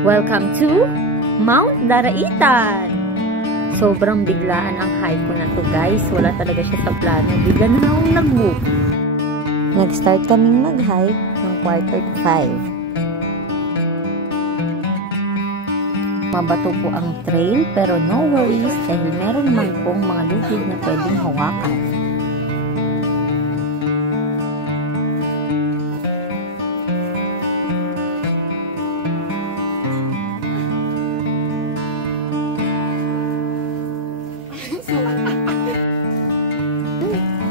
Welcome to Mount Daraitan! Sobrang biglaan ang hike ko na to guys. Wala talaga siya sa plano. Bigla na lang akong nag-book. Nag-start kaming mag-hike ng 4:45. Mabato po ang trail pero no worries dahil meron naman pong mga lubid na pwedeng hawakan.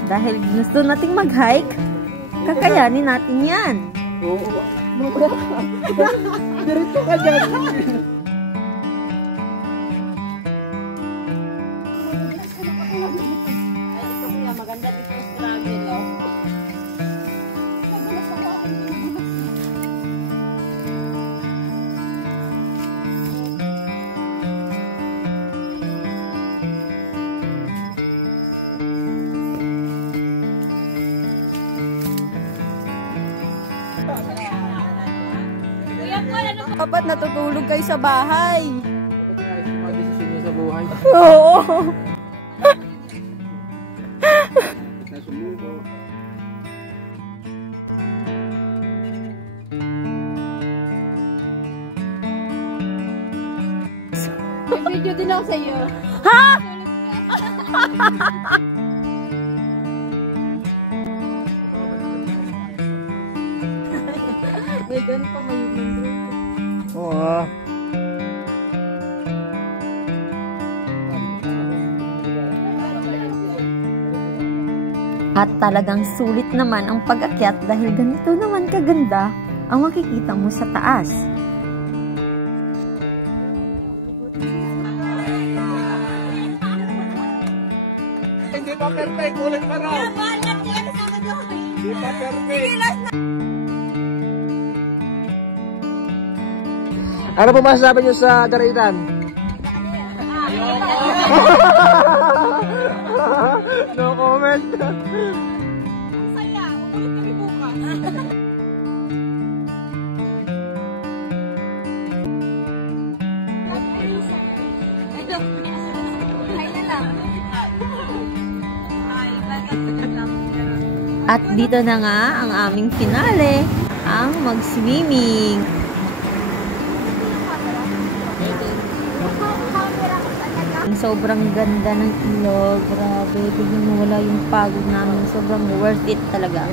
Dahil gusto nating mag-hike, kakayanin natin yan. Oo. Dirito ka dyan. Ay, ito kuya, maganda dito sa travel, oh. Dapat natutulog kayo sa bahay. Dapat nga yung mga desisyon nyo sa buhay. Oo. Nasumuko. May video din ako sa iyo. Ha? May ganun pa may Oo. At talagang sulit naman ang pag-akyat dahil ganito naman kaganda ang makikita mo sa taas. Hindi pa perfect. Ulit pa raw. Hindi pa perfect. Ano po masasabi nyo sa Daraitan? No comment. saya. Ulit kami bukas. At dito na nga ang aming finale, ang mag-swimming. Sobrang ganda ng ilog. Grabe, tignan mo, wala yung pagod namin. Sobrang worth it talaga.